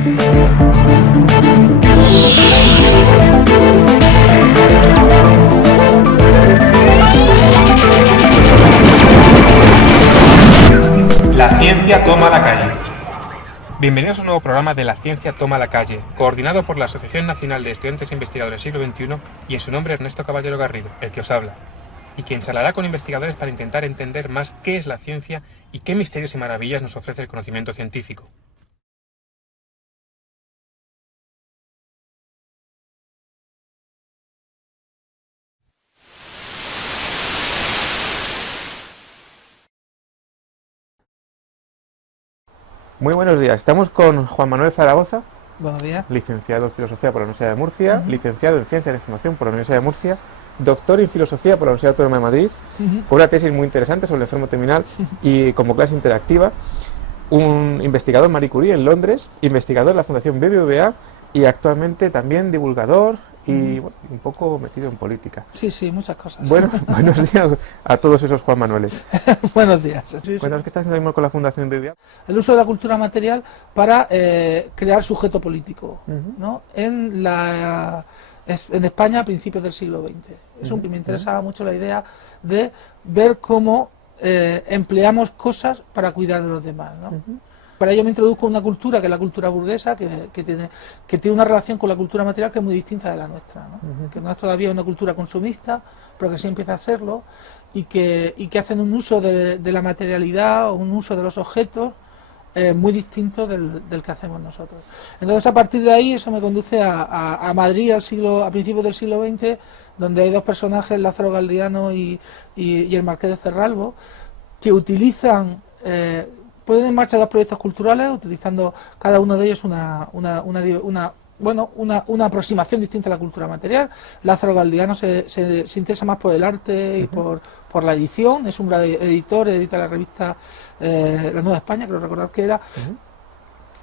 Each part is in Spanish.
La ciencia toma la calle. Bienvenidos a un nuevo programa de La ciencia toma la calle, coordinado por la Asociación Nacional de Estudiantes e Investigadores del Siglo XXI y en su nombre Ernesto Caballero Garrido, el que os habla, y quien charlará con investigadores para intentar entender más qué es la ciencia y qué misterios y maravillas nos ofrece el conocimiento científico. Muy buenos días, estamos con Juan Manuel Zaragoza. Buenos días. Licenciado en Filosofía por la Universidad de Murcia, licenciado en Ciencia de la Información por la Universidad de Murcia, doctor en Filosofía por la Universidad Autónoma de Madrid, con una tesis muy interesante sobre el enfermo terminal y como clase interactiva, un investigador Marie Curie en Londres, investigador de la Fundación BBVA y actualmente también divulgador y bueno, un poco metido en política. Sí, muchas cosas. Bueno, buenos días a todos esos Juan Manueles. Buenos días. Cuéntanos qué estás haciendo mismo con la Fundación BBVA. El uso de la cultura material para crear sujeto político, ¿no? En España a principios del siglo XX. Me interesaba mucho la idea de ver cómo empleamos cosas para cuidar de los demás, ¿no? Para ello me introduzco en una cultura que es la cultura burguesa, que tiene una relación con la cultura material que es muy distinta de la nuestra, ¿no? Que no es todavía una cultura consumista, pero que sí empieza a serlo, y que hacen un uso de la materialidad o un uso de los objetos muy distinto del que hacemos nosotros. Entonces, a partir de ahí, eso me conduce a Madrid a principios del siglo XX, donde hay dos personajes, Lázaro Galdiano y el Marqués de Cerralbo, que utilizan... ponen en marcha dos proyectos culturales, utilizando cada uno de ellos una aproximación distinta a la cultura material. Lázaro Galdiano se interesa más por el arte y por la edición, es un gran editor, edita la revista La Nueva España, creo recordar que era.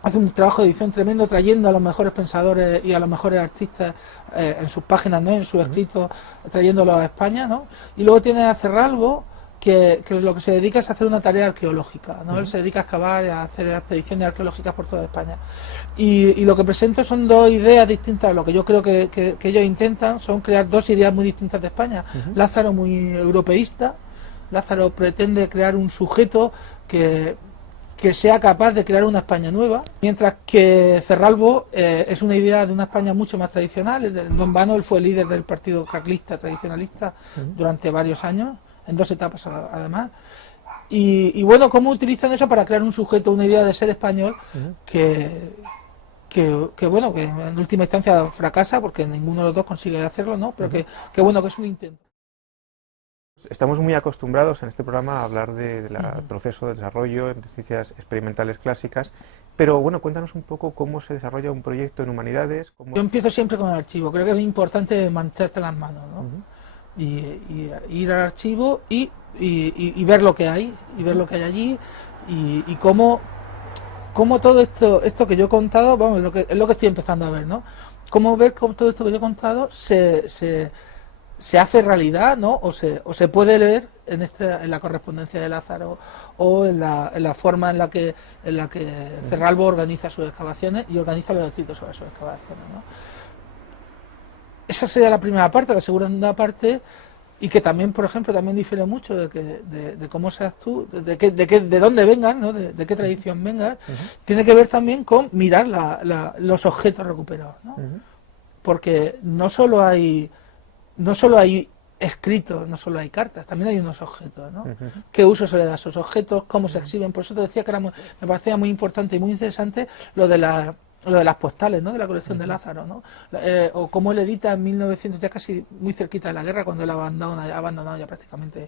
Hace un trabajo de edición tremendo, trayendo a los mejores pensadores y a los mejores artistas en sus páginas, ¿no? En sus escritos, trayéndolos a España, ¿no? Y luego tiene a Cerralbo, que lo que se dedica es a hacer una tarea arqueológica, ¿no? Él se dedica a excavar y a hacer expediciones arqueológicas por toda España. Y lo que presento son dos ideas distintas. Lo que yo creo que ellos intentan son crear dos ideas muy distintas de España. Lázaro muy europeísta, Lázaro pretende crear un sujeto que sea capaz de crear una España nueva, mientras que Cerralbo es una idea de una España mucho más tradicional. No en vano él fue líder del partido carlista tradicionalista durante varios años, en dos etapas además, y bueno, cómo utilizan eso para crear un sujeto, una idea de ser español que bueno, que en última instancia fracasa porque ninguno de los dos consigue hacerlo, ¿no? Pero que bueno, que es un intento. Estamos muy acostumbrados en este programa a hablar del proceso de desarrollo en ciencias experimentales clásicas, pero bueno, cuéntanos un poco cómo se desarrolla un proyecto en humanidades. Yo empiezo siempre con el archivo, creo que es importante mancharte las manos, ¿no? Y ir al archivo y ver lo que hay, allí, y cómo todo esto que yo he contado, vamos, es lo que estoy empezando a ver, ¿no? Cómo ver cómo todo esto que yo he contado se hace realidad, ¿no? O se puede leer en la correspondencia de Lázaro o en la forma en la que Cerralbo organiza sus excavaciones y organiza los escritos sobre sus excavaciones, ¿no? Esa sería la primera parte. La segunda parte, y que también, por ejemplo, también difiere mucho de cómo seas tú, de dónde vengas, ¿no? De qué tradición vengas, tiene que ver también con mirar los objetos recuperados, ¿no? Porque no solo hay escritos, no solo hay cartas, también hay unos objetos, ¿no? ¿Qué uso se le da a esos objetos? ¿Cómo se exhiben? Por eso te decía que me parecía muy importante y muy interesante lo de las postales, ¿no? De la colección de Lázaro, ¿no? O cómo él edita en 1900, ya casi muy cerquita de la guerra, cuando él ha abandonado ya prácticamente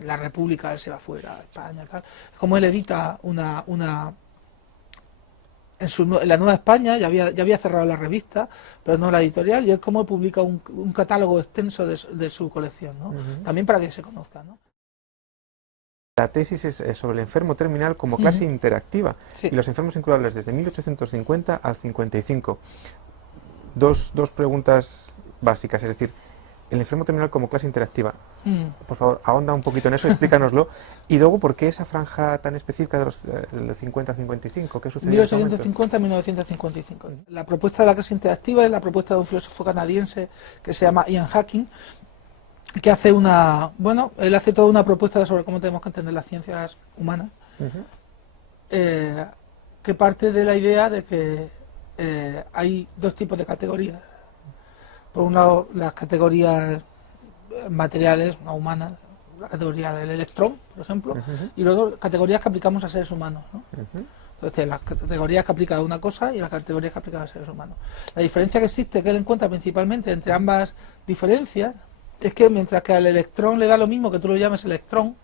la República, él se va fuera, España, tal. Cómo él edita en la Nueva España, ya había cerrado la revista, pero no la editorial, y él cómo publica un catálogo extenso de su colección, ¿no? También para que se conozca, ¿no? La tesis es sobre el enfermo terminal como clase interactiva y los enfermos incurables desde 1850 al 55. Dos preguntas básicas, es decir, el enfermo terminal como clase interactiva. Por favor, ahonda un poquito en eso, explícanoslo. Y luego, ¿por qué esa franja tan específica de los 50 a 55? ¿Qué sucedió? 1850 a 1955. La propuesta de la clase interactiva es la propuesta de un filósofo canadiense que se llama Ian Hacking, que hace él hace toda una propuesta sobre cómo tenemos que entender las ciencias humanas, que parte de la idea de que hay dos tipos de categorías. Por un lado, las categorías materiales, no humanas, la categoría del electrón, por ejemplo, y luego categorías que aplicamos a seres humanos, ¿no? Entonces, las categorías que aplica a una cosa y las categorías que aplica a seres humanos. La diferencia que existe, que él encuentra principalmente entre ambas diferencias, es que mientras que al electrón le da lo mismo que tú lo llames electrón,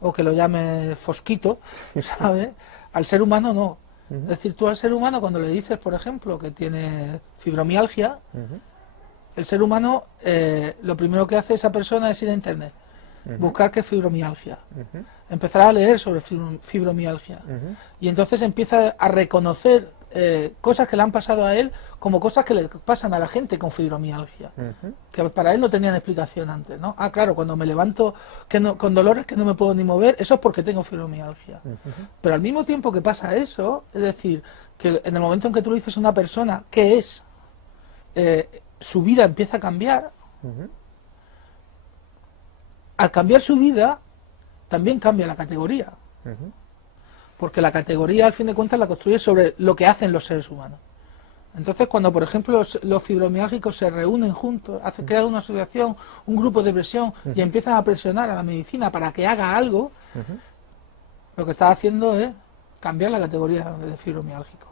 o que lo llames fosquito, ¿sabes? Al ser humano no. Es decir, tú al ser humano cuando le dices, por ejemplo, que tiene fibromialgia, el ser humano lo primero que hace esa persona es ir a internet, buscar qué es fibromialgia, empezar a leer sobre fibromialgia, y entonces empieza a reconocer cosas que le han pasado a él como cosas que le pasan a la gente con fibromialgia, que para él no tenían explicación antes, ¿no? Ah, claro, cuando me levanto con dolores que no me puedo ni mover, eso es porque tengo fibromialgia. Pero al mismo tiempo que pasa eso, es decir, que en el momento en que tú le dices a una persona qué es, su vida empieza a cambiar. Al cambiar su vida, también cambia la categoría. Porque la categoría, al fin de cuentas, la construye sobre lo que hacen los seres humanos. Entonces, cuando, por ejemplo, los fibromiálgicos se reúnen juntos, crean una asociación, un grupo de presión, y empiezan a presionar a la medicina para que haga algo, lo que está haciendo es cambiar la categoría de fibromiálgico.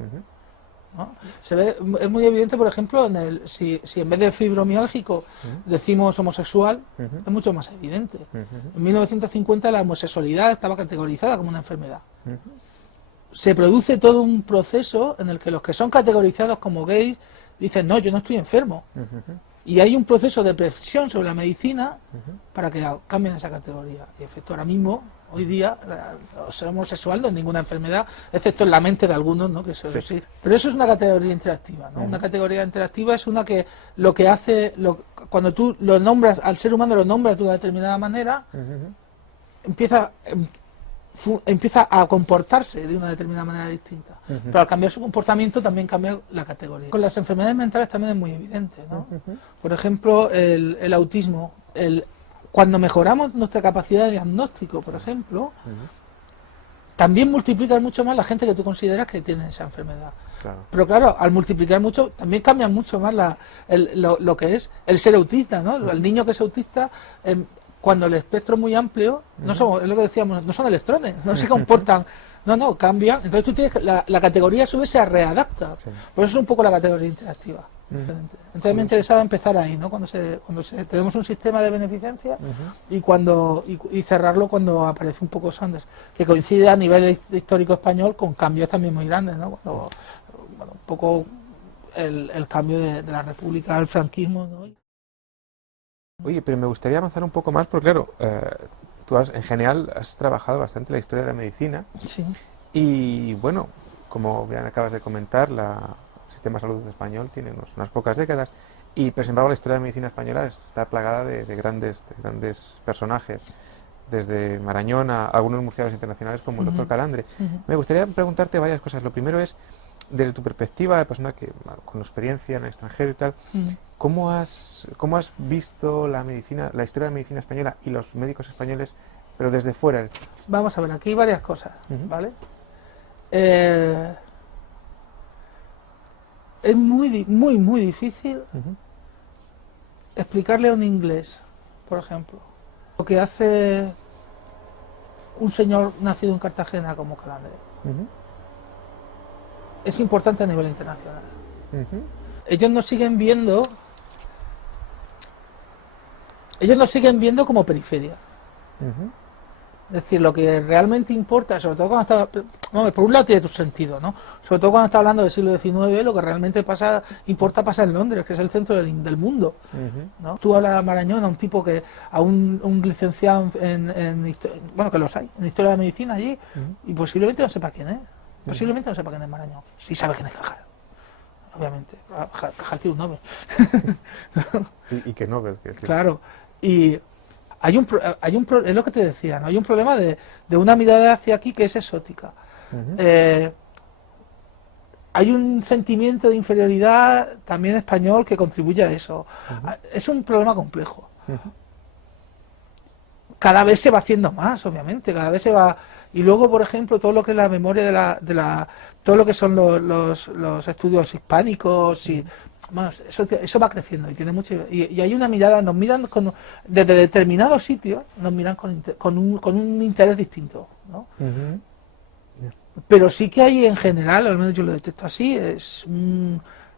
¿No? Es muy evidente, por ejemplo, si en vez de fibromiálgico decimos homosexual, es mucho más evidente. En 1950 la homosexualidad estaba categorizada como una enfermedad. Se produce todo un proceso en el que los que son categorizados como gays dicen, no, yo no estoy enfermo. Y hay un proceso de presión sobre la medicina para que cambien esa categoría. Y en efecto, ahora mismo, hoy día, ser homosexual no es ninguna enfermedad, excepto en la mente de algunos, ¿no? Que sí. Pero eso es una categoría interactiva, ¿no? Una categoría interactiva es una que lo que hace, cuando tú lo nombras, al ser humano lo nombras de una determinada manera, empieza a comportarse de una determinada manera distinta. Pero al cambiar su comportamiento también cambia la categoría. Con las enfermedades mentales también es muy evidente, ¿no? Por ejemplo, el autismo. Cuando mejoramos nuestra capacidad de diagnóstico, por ejemplo, también multiplica mucho más la gente que tú consideras que tiene esa enfermedad. Claro. Pero claro, al multiplicar mucho, también cambia mucho más lo que es el ser autista, ¿no? El niño que es autista... cuando el espectro es muy amplio, es lo que decíamos, no son electrones, no se comportan, cambian. Entonces tú tienes la categoría a su vez se readapta. Por eso es un poco la categoría interactiva. Entonces me interesaba empezar ahí, ¿no? Cuando tenemos un sistema de beneficencia y cerrarlo cuando aparece un poco Sanders, que coincide a nivel histórico español con cambios también muy grandes, ¿no? Cuando, un poco el cambio de la República al franquismo, ¿no? Oye, pero me gustaría avanzar un poco más, porque claro, tú en general has trabajado bastante la historia de la medicina. Sí. Y bueno, como bien acabas de comentar, el sistema de salud español tiene unas pocas décadas, pero sin embargo la historia de la medicina española está plagada de grandes personajes, desde Marañón a algunos murciélagos internacionales como el doctor Calandre. Me gustaría preguntarte varias cosas. Lo primero es, desde tu perspectiva de persona con experiencia en el extranjero y tal, ¿cómo has visto la historia de la medicina española y los médicos españoles, pero desde fuera? Vamos a ver, aquí hay varias cosas, ¿vale? Es muy difícil explicarle a un inglés, por ejemplo, lo que hace un señor nacido en Cartagena como Calandre. Es importante a nivel internacional. Ellos nos siguen viendo como periferia. Es decir, lo que realmente importa, sobre todo cuando está... por un lado tiene tu sentido, ¿no? Sobre todo cuando está hablando del siglo XIX, lo que realmente pasa en Londres, que es el centro del mundo, ¿no? Tú hablas a Marañón, a un tipo a un licenciado que los hay, en Historia de la Medicina allí, y posiblemente no sepa quién es. Posiblemente no sepa quién es Marañón, sí sabe quién es Cajal. obviamente. Cajal tiene un Nobel. Y que Nobel. Claro. Y es lo que te decía, ¿no? Hay un problema de una mirada hacia aquí que es exótica. Hay un sentimiento de inferioridad también español que contribuye a eso. Es un problema complejo. Cada vez se va haciendo más, obviamente, cada vez se va... Y luego, por ejemplo, todo lo que es la memoria todo lo que son los estudios hispánicos y... Bueno, eso va creciendo y tiene mucho... Y hay una mirada, nos miran desde determinados sitios, nos miran con un interés distinto, ¿no? Pero sí que hay en general, al menos yo lo detecto así, es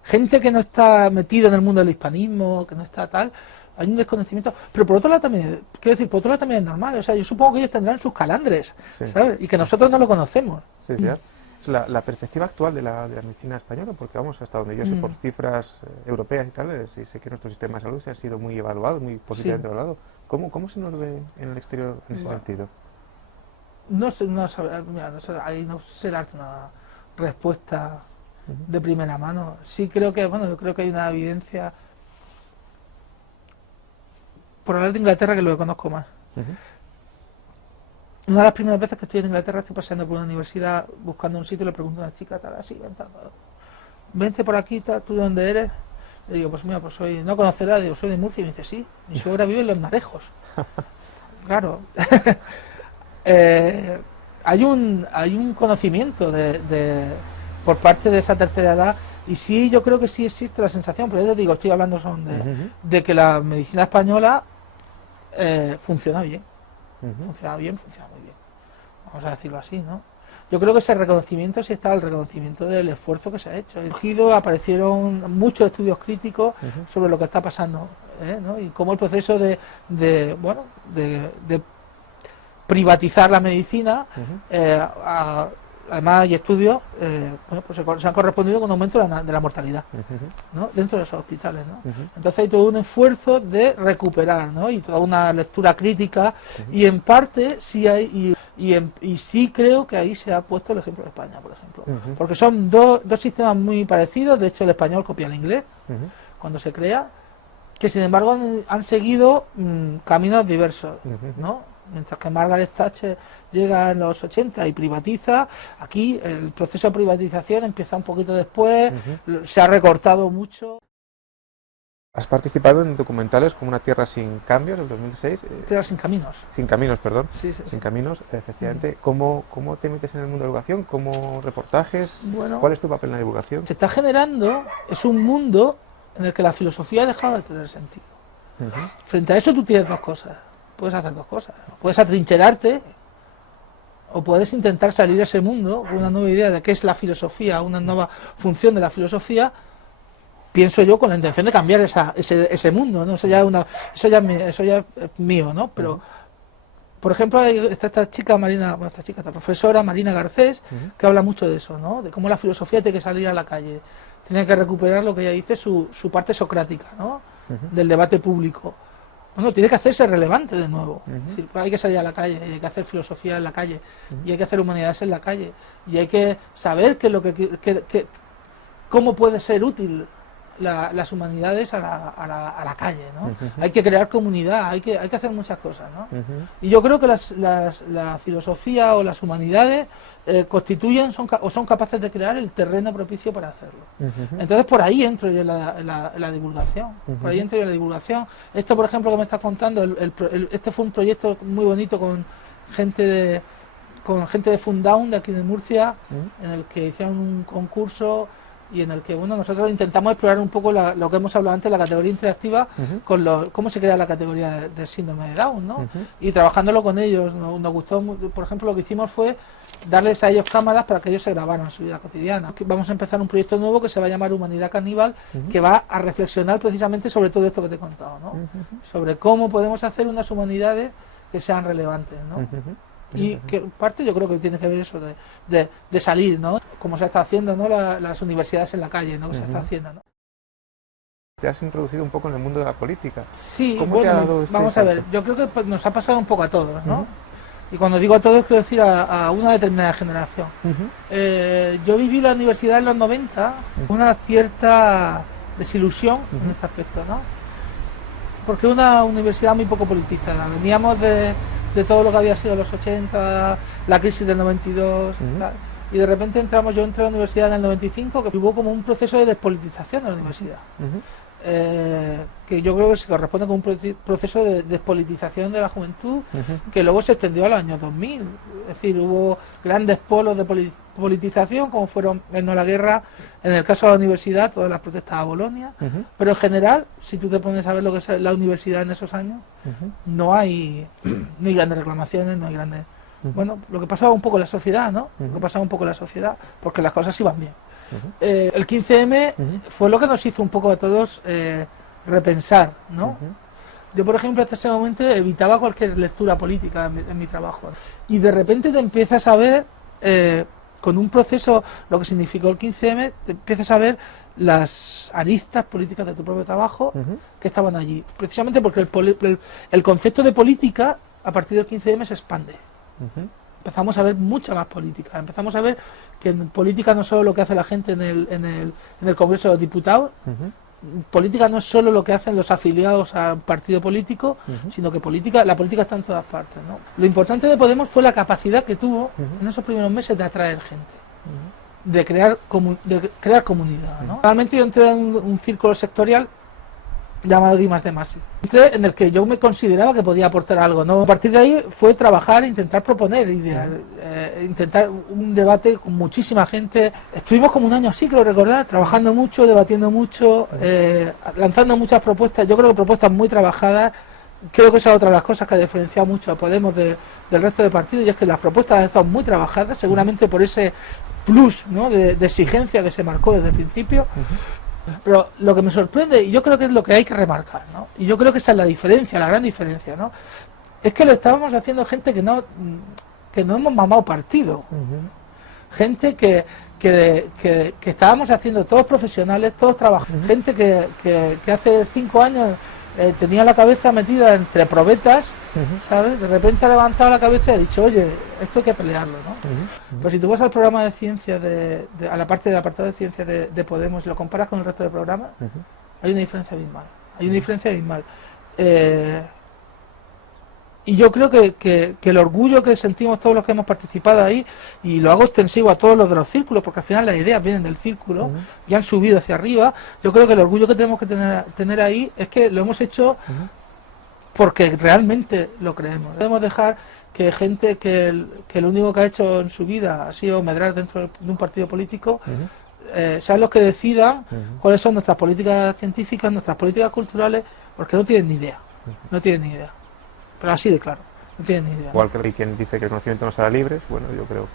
gente que no está metido en el mundo del hispanismo, que no está tal, hay un desconocimiento, pero por otro lado también, quiero decir, por otro lado también es normal, o sea, yo supongo que ellos tendrán sus calandres, sí, ¿sabes? Y que nosotros no lo conocemos. Sí, sí. Es la perspectiva actual de la medicina española, porque vamos, hasta donde yo sé por cifras europeas y tal, sí sé que nuestro sistema de salud se ha sido muy evaluado, muy positivamente evaluado. ¿Cómo se nos ve en el exterior en ese sentido? No sé, ahí no sé darte una respuesta de primera mano. Sí creo que, bueno, yo creo que hay una evidencia, por hablar de Inglaterra, que lo conozco más. Una de las primeras veces que estoy en Inglaterra, estoy paseando por una universidad buscando un sitio y le pregunto a una chica tal, así, vente por aquí, tal, ¿tú de dónde eres? Le digo, pues mira, pues soy, no conocerás, digo, soy de Murcia, y me dice, sí, mi suegra vive en Los Narejos. Claro. Hay un conocimiento por parte de esa tercera edad, y sí, yo creo que sí existe la sensación, pero yo te digo, estoy hablando de que la medicina española funciona bien. Funciona bien, funciona muy bien. Vamos a decirlo así, ¿no? Yo creo que ese reconocimiento sí está, el reconocimiento del esfuerzo que se ha hecho. Aparecieron muchos estudios críticos sobre lo que está pasando, ¿no? Y cómo el proceso de privatizar la medicina, además hay estudios, pues se han correspondido con un aumento de la mortalidad, ¿no? Dentro de esos hospitales, ¿no? Entonces hay todo un esfuerzo de recuperar, ¿no? Y toda una lectura crítica, y en parte sí hay, y sí creo que ahí se ha puesto el ejemplo de España, por ejemplo, porque son dos sistemas muy parecidos. De hecho el español copia el inglés cuando se crea, que sin embargo han seguido caminos diversos, ¿no? Mientras que Margaret Thatcher llega en los 80 y privatiza, aquí el proceso de privatización empieza un poquito después, se ha recortado mucho. ¿Has participado en documentales como Una tierra sin cambios, del 2006? Tierra sin caminos. Sin caminos, perdón. Sí. Sin caminos, efectivamente. ¿Cómo te metes en el mundo de la divulgación? ¿Cómo reportajes? Bueno, ¿cuál es tu papel en la divulgación? Se está generando, es un mundo en el que la filosofía ha dejado de tener sentido. Frente a eso tú tienes dos cosas. Puedes hacer dos cosas. Puedes atrincherarte o puedes intentar salir de ese mundo con una nueva idea de qué es la filosofía, una nueva función de la filosofía, pienso yo, con la intención de cambiar ese mundo, ¿no? Eso ya es mío, ¿no? Pero, por ejemplo, está esta profesora Marina Garcés, que habla mucho de eso, ¿no? De cómo la filosofía tiene que salir a la calle, tiene que recuperar lo que ella dice, su parte socrática, ¿no? Del debate público. Bueno, tiene que hacerse relevante de nuevo. Es decir, hay que salir a la calle, hay que hacer filosofía en la calle, y hay que hacer humanidades en la calle, y hay que saber cómo puede ser útil las humanidades a la calle, ¿no? Hay que crear comunidad, hay que hacer muchas cosas, ¿no? Y yo creo que la filosofía o las humanidades constituyen o son capaces de crear el terreno propicio para hacerlo. Entonces por ahí entro yo en la divulgación, por ahí entro yo en la divulgación. Esto, por ejemplo, que me estás contando, este fue un proyecto muy bonito con gente de Fundown de aquí de Murcia, en el que hicieron un concurso y en el que, bueno, nosotros intentamos explorar un poco lo que hemos hablado antes, la categoría interactiva, con cómo se crea la categoría del síndrome de Down, ¿no? Y trabajándolo con ellos, nos gustó, por ejemplo, lo que hicimos fue darles a ellos cámaras para que ellos se grabaran su vida cotidiana. Vamos a empezar un proyecto nuevo que se va a llamar Humanidad Caníbal, que va a reflexionar precisamente sobre todo esto que te he contado, ¿no? Sobre cómo podemos hacer unas humanidades que sean relevantes, ¿no? Y que parte yo creo que tiene que ver eso de salir, ¿no? Como se está haciendo, ¿no? Las universidades en la calle, ¿no? Que se está haciendo, ¿no? Te has introducido un poco en el mundo de la política. Sí, ¿Cómo te ha dado vamos a ver, salto? yo creo que nos ha pasado un poco a todos, ¿no? Y cuando digo a todos, quiero decir a una determinada generación. Yo viví la universidad en los 90, una cierta desilusión en este aspecto, ¿no? Porque una universidad muy poco politizada. Veníamos de todo lo que había sido los 80, la crisis del 92, tal, y de repente yo entré a la universidad en el 95, que hubo como un proceso de despolitización de la universidad. Que yo creo que se corresponde con un proceso de despolitización de la juventud, que luego se extendió a los años 2000. Es decir, hubo grandes polos de politización, como fueron el no a la guerra, en el caso de la universidad, todas las protestas a Bolonia, pero en general, si tú te pones a ver lo que es la universidad en esos años, no hay grandes reclamaciones, no hay grandes... Bueno, lo que pasaba un poco en la sociedad, ¿no? Lo que pasaba un poco en la sociedad, porque las cosas iban bien. El 15M fue lo que nos hizo un poco a todos repensar, ¿no? Yo, por ejemplo, hasta ese momento evitaba cualquier lectura política en mi trabajo. Y de repente te empiezas a ver, con un proceso, lo que significó el 15M, te empiezas a ver las aristas políticas de tu propio trabajo que estaban allí. Precisamente porque el concepto de política, a partir del 15M, se expande. Empezamos a ver mucha más política, empezamos a ver que en política no es solo lo que hace la gente en el Congreso de los Diputados, política no es solo lo que hacen los afiliados a un partido político, sino que la política está en todas partes, ¿no? Lo importante de Podemos fue la capacidad que tuvo en esos primeros meses de atraer gente, de crear comunidad, ¿no? Realmente yo entré en un círculo sectorial llamado D+D+I, en el que yo me consideraba que podía aportar algo, ¿no? A partir de ahí fue trabajar e intentar proponer ideas, intentar un debate con muchísima gente. Estuvimos como un año así, creo recordar, trabajando mucho, debatiendo mucho, lanzando muchas propuestas, yo creo que propuestas muy trabajadas. Creo que esa es otra de las cosas que ha diferenciado mucho a Podemos del resto de partidos, y es que las propuestas han estado muy trabajadas, seguramente por ese plus, ¿no?, de exigencia que se marcó desde el principio. Pero lo que me sorprende, y yo creo que es lo que hay que remarcar, ¿no?, y yo creo que esa es la diferencia, la gran diferencia, ¿no?, es que lo estábamos haciendo gente que no hemos mamado partido, gente que estábamos haciendo todos profesionales, todos trabajando, gente que hace 5 años tenía la cabeza metida entre probetas, ¿sabes? De repente ha levantado la cabeza y ha dicho, oye, esto hay que pelearlo, ¿no? Pues si tú vas al programa de ciencia, a la parte del apartado de ciencia de Podemos, y lo comparas con el resto del programa, hay una diferencia abismal. Hay una diferencia abismal. Y yo creo que el orgullo que sentimos todos los que hemos participado ahí, y lo hago extensivo a todos los de los círculos, porque al final las ideas vienen del círculo y han subido hacia arriba, yo creo que el orgullo que tenemos que tener ahí es que lo hemos hecho porque realmente lo creemos. No podemos dejar que gente que lo único que ha hecho en su vida ha sido medrar dentro de un partido político, sean los que decidan cuáles son nuestras políticas científicas, nuestras políticas culturales, porque no tienen ni idea, no tienen ni idea. Pero así de claro, no tienen ni idea. Igual que quien dice que el conocimiento nos hará libres, bueno, yo creo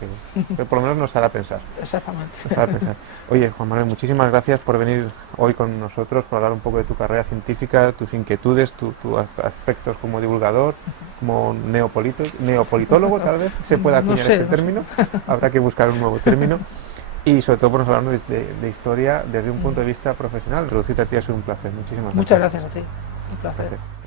que por lo menos nos hará pensar. Exactamente. Nos hará pensar. Oye, Juan Manuel, muchísimas gracias por venir hoy con nosotros, por hablar un poco de tu carrera científica, tus inquietudes, tus aspectos como divulgador, como neopolitólogo, tal vez se pueda acuñar este término. Habrá que buscar un nuevo término. Y sobre todo por nos hablarnos de historia desde un punto de vista profesional. Reducirte a ti ha sido un placer. Muchísimas gracias. Muchas gracias a ti. Un placer.